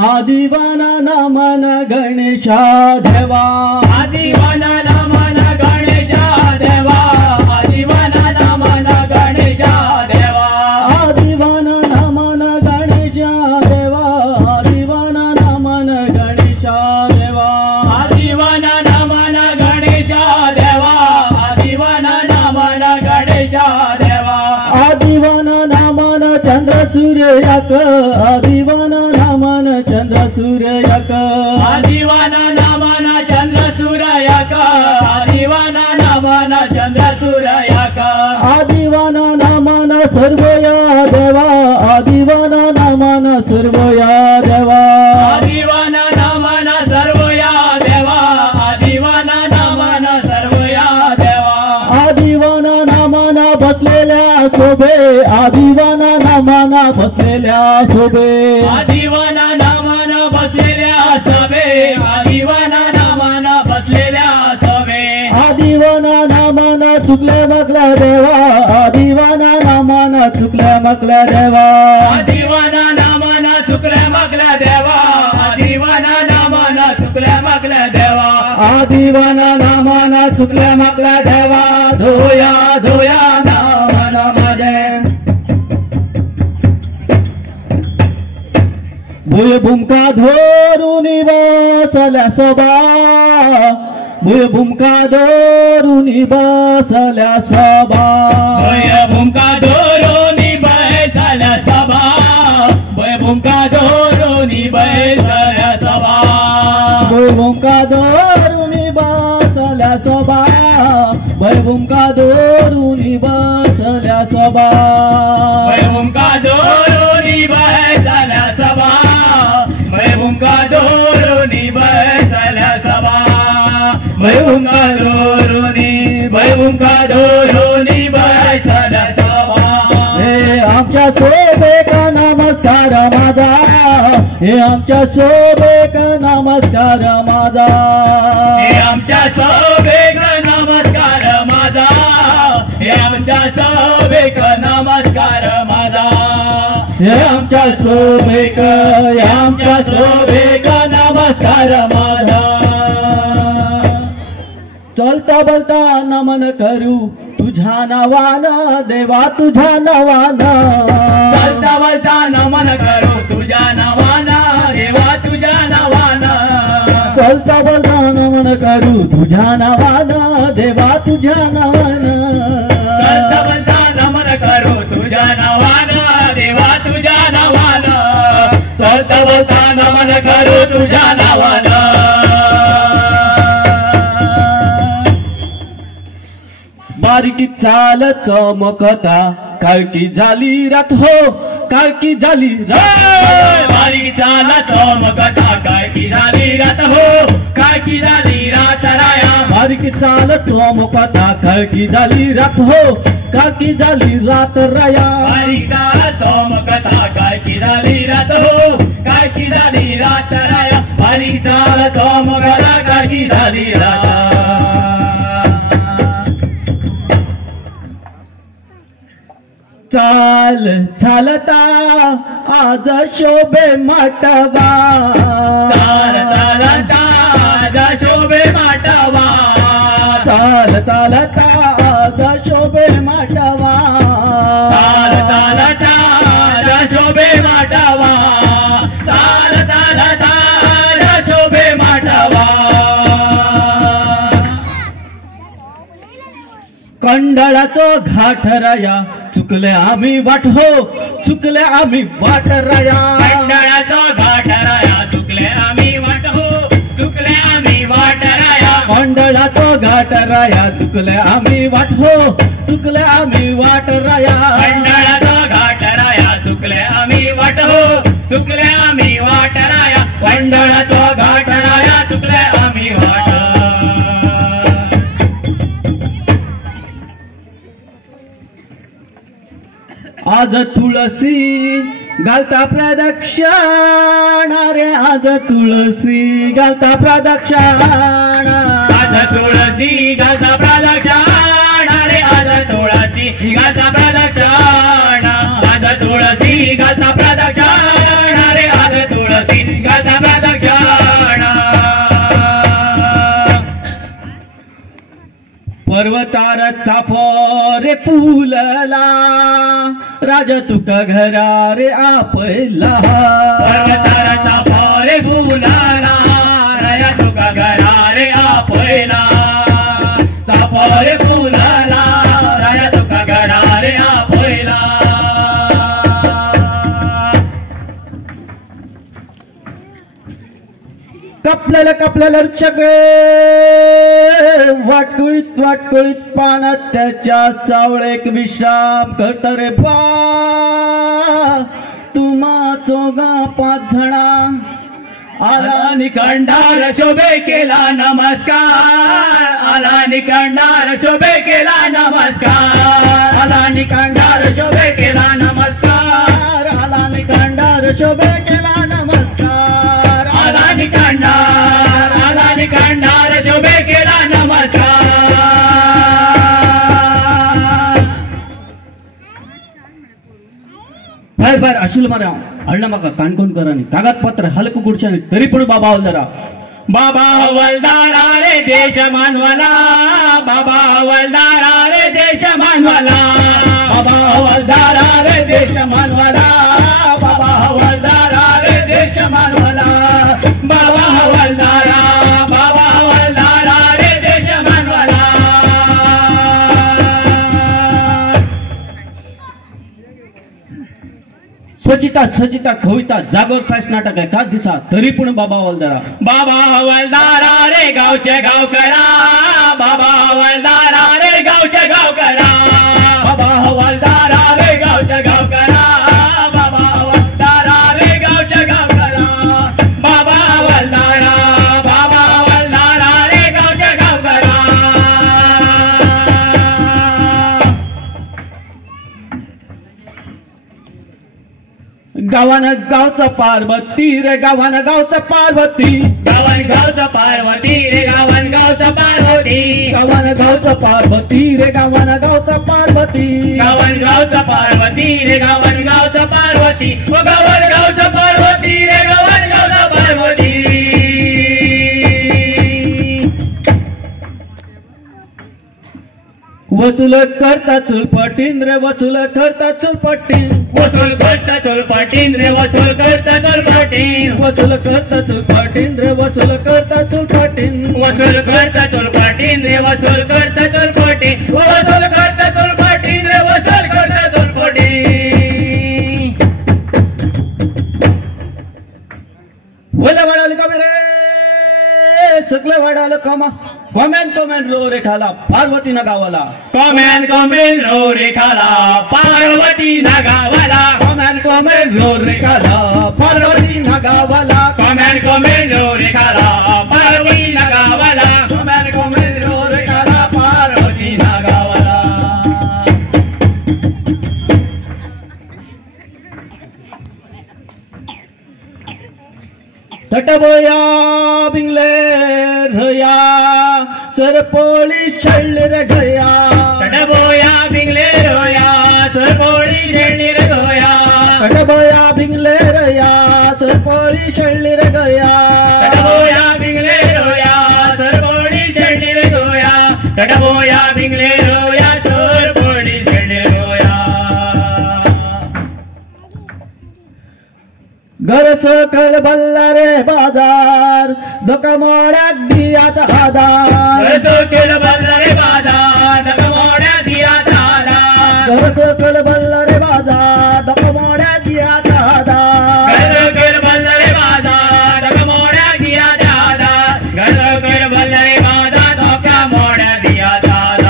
आदिवन नमन गणेशा देवा आदिवन नमन गणेशा देवा आदिवन नमन गणेशा देवा आदिवन नमन गणेशा देवा आदिवन नमन गणेशा देवा आदिवन नमन गणेशा देवा आदिवन नमन गणेशा देवा आदिवन नमन चंद्र सूर्यक आदिवन नमन चंद्र सूर्यक आदिवन नमन चंद्र सूर्यक आदिवन नमन चंद्र सूर्यक आदिवन नमन सर्वया देवा आदिवन नमन सर्वया देवा आदिवन नमन सर्वया देवा आदिवन नमन सर्वया देवा आदिवन नमन बसलेल्या शोभे आदिवन नमन बसलेल्या शोभे आदिवन नमन बसलेल्या सभे आदिवन नमन बसलेल्या सभे आदिवन नमन चुकले मकल्या देवा आदिवन नमन चुकले मकल्या देवा आदिवन नमन चुकले मकल्या देवा आदिवन नमन चुकले मकल्या देवा आदिवन नमन चुकले मकल्या देवा धोया धोया नमन माझे भुयभूमका धरून बसल्या सभा भुयभूमका धरून बसल्या सभा भुमका दोरोनी बैसल्या सभा भुमका दोरोनी बैसल्या सभा भुयभूमका धरून बसल्या सभा भुयभूमका धरून बसल्या सभा भुमका दोरोनी बैसल्या सभा भुमका दोरोनी बैसल्या सभा भुमका दोरोनी बैसल्या सभा हे आमच्या शोभेका नमस्कार माझा हे आमच्या शोभेका नमस्कार माझा हे आमच्या सभेक नमस्कार माझा हे आमच्या सभेक नमस्कार माझा हे आमच्या शोभेक हे आमच्या शोभेक नमस्कार माझा चलता बोलता नमन करू तुझ्या नावाना देवा तुझ्या नावाना चालता बोलता नमन करू तुझ्या नावाना देवा तुझ्या नावाना चलता बोलता नमन करू तुझ्या नावाना देवा तुझ्या नावाना चालता बोलता नमन करू तुझ्या नावाना देवा तुझ्या नावाना चालता बोलता नमन करू तुझ्या नावाना बारीकी चाल चमकता काळकी झाली रात हो काळकी झाली रात बारीक झाला चमकता काय की झाली रात हो काय की झाली रात राया बारीकी चाल चमकता काळकी झाली रात हो काळकी झाली रात राया बारीक झाला चमकता काय की झाली रात हो काय की झाली रात राया बारीक झाला चमकता काय की झाली रात चाल चालता आज शोभे माटवा चाल चालता आज शोभे माटवा चाल चालता आज शोभे माटवा चाल चालता आज शोभे माटवा चाल चालता आज शोभे माटवा कंडळाचो घाट राया चुकले आम्ही वाट हो चुकले आम्ही वाट राया मंडळाचा घाट राया चुकले आम्ही वाट हो चुकले आम्ही वाट राया मंडळाचो घाट राया चुकले आम्ही वाट हो चुकले आम्ही वाट राया मंडळाचा घाट राया चुकले आम्ही वाट हो चुकले आम्ही वाट राया मंडळाचा घाट राया चुकले आम्ही वाट आज तुळसी घालता प्रदक्षिणा रे आज तुळसी घालता प्रदक्षिणा आज तुळसी घालता प्रदक्षिणा रे आज तुळसी घालता प्रदक्षिणा आज तुळसी घालता प्रदक्षिणा रे आज तुळसी चाफो रे फुलला राजा तुका घरा रे आपला पर्वतार चाफो रे फुलला राजा तुका घरा रे आपला चाफो रे फुलला राजा तुका घरा रे आपला कपलेलं सगळे वाटकुळीत पानात त्याच्या सावळेक विश्राम करता रे बा तुम्हा चोगा 5 जणा आला निकंडार शोभे केला नमस्कार आला निकंडार शोभे केला नमस्कार आला निकंडार शोभे केला नमस्कार आला निकंडार शोभे केला नमस्कार आला निकंडार शोभे केला नमस्कार बार अशुल मारा अण्णा माका काणकोण करानी कागदपत्र हलकू गुडशानी तरी पण बाबा हवलदारा बाबा हवलदारा रे देश मानवाला बाबा हवलदारा रे देश मानवाला बाबा हवलदारा रे देश मानवाला बाबा हवलदारा रे देश मानवाला बाबा हवलदारा रे देश मानवाला सचिता कविता जागोर फॅश नाटक आहे का दिसा तरी पण बाबा हवलदारा बाबा हवलदारा रे गावचे गावकरा बाबा हवलदारा रे गावचे गावकरा बाबा हवलदारा रे गावचे गावकरा बाबा हवलदारा रे गावचे गावकरा बाबा हवलदारा रे गावचे गावकरा गावचा पार्वती रे गावचा पार्वती गावचा पार्वती रे गावचा पार्वती गावचा पार्वती रे गावचा पार्वती गावचा पार्वती रे गावचा पार्वती ओ गावचा पार्वती रे गावचा पार्वती वसूल करता चुलपटीन रे वसूल करता चुलपटीन वसूल करता चुलपटीन रे वसूल करता चुलपटीन वसूल करता चुलपटीन रे वसूल करता चुलपटीन वसूल करता चुलपटीन रे वसूल करता चुलपटीन वसूल करता चुलपटीन रे वसूल करता चुलपटीन वला वाडाल का रे सगळे वाडाल कामा कॉमेन रो रे खाला पार्वती ना गावाला कॉमेन रो रे खाला पार्वती ना गावाला कॉमेन रो रे खाला पार्वती ना गावाला कॉमेन रो रे खाला पार्वती ना गावाला कॉमेन रो रे खाला पार्वती ना गावाला तटबोया बिंगले रया सरपोळी छळले रे गया तटबोया बिंगले रोया सरपोळी छळली रे गोया तटबोया बिंगले रया सरपोळी छळले रे गया तटबोया बिंगले रोया सरपोळी छळली रे गोया तटबोया बिंगले रोया सरपोळी छळली रे गोया घर सकल बल्लारे बाजार धोका मोड्याक दियात आधार सकल बल्लारे बाजार धोका मोड्याक दियात आधार घर सकल बल्लारे बाजार धोका मोड्याक दियात आधार सकल बल्लारे बाजार धोका मोड्याक दियात आधार सकल बल्लारे बाजार धोका मोड्याक दियात आधार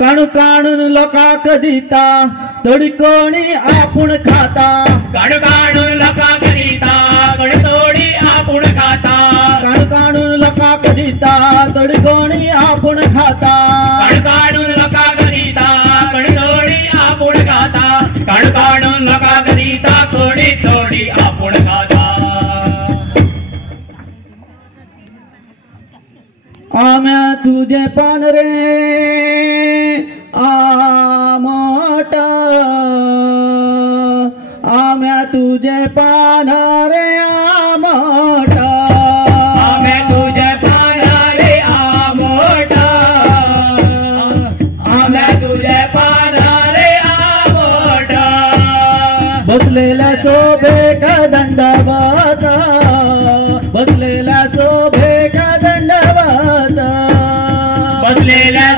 काणू काणून लोकांक दिता तडी कोणी आपूण खाता काणू काणून लोकांक दिता तडी तोडी आपूण खाता काणू काणून लोकांक दिता तडी कोणी आपूण खाता काणू काणून लोकांक दिता तडी तोडी आपूण खाता काणू काणून लोकांक दिता कोणी तोडी आपूण खाता आम्या तुझे पान रे आमट आम्या तुझे पान रे आमट आम्या तुझे पान रे बसलेल्या शोभे का दंडवत बसलेल्या शोभे का दंडवत बसलेल्या